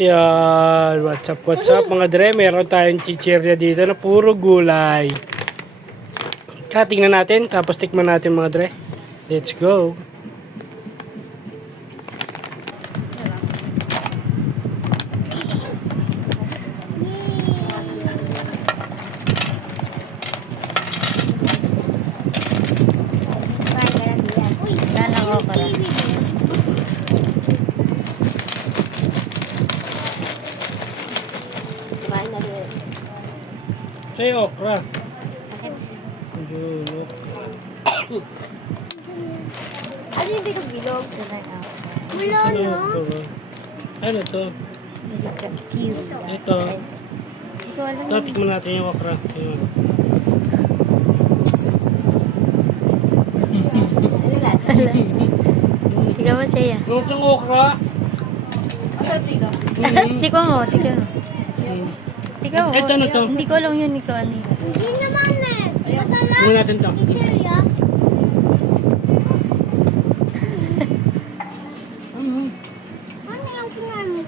Yan, what's up mga dre, meron tayong chichirya dito na puro gulay. Kaya tingnan natin, tapos tikman natin mga dre. Let's go. Say okra. Ano yung bigong bilog? Wala no? Ano to? Ito. Tapos mo natin yung okra. Ayun. Tiga mo siya. Ano yung okra? Tiga mo. Tiga mo. Ito, ano to? Hindi ko alam yun. Ikaw ano yun. Hindi naman eh. Masarap. Tingnan natin to. Chichirya. Ano yung kinain mo?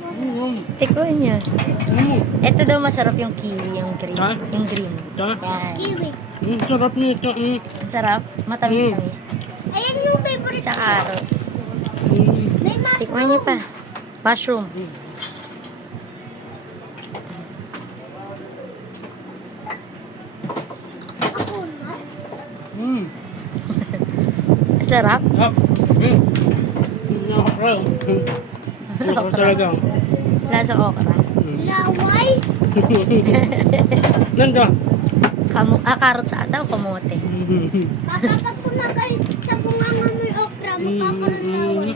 Tikon yun. Mm. Ito daw masarap yung kiwi, yung green. Ha? Yung green. Ito. Yan. Kiwi. Sarap nito. Ang sarap. Matamis-tamis. Ayan yung favorite. Sa carrots. May mushroom. Tikman niyo pa. Mushroom. Ako na. Ang sarap. Sarap. Yung okra. Yung okra talaga. Lasa okra. Laway. Nanda. Carrots ata o kamote. Kapag tumagal sa bunganga mo yung okra, magkakaroon laway.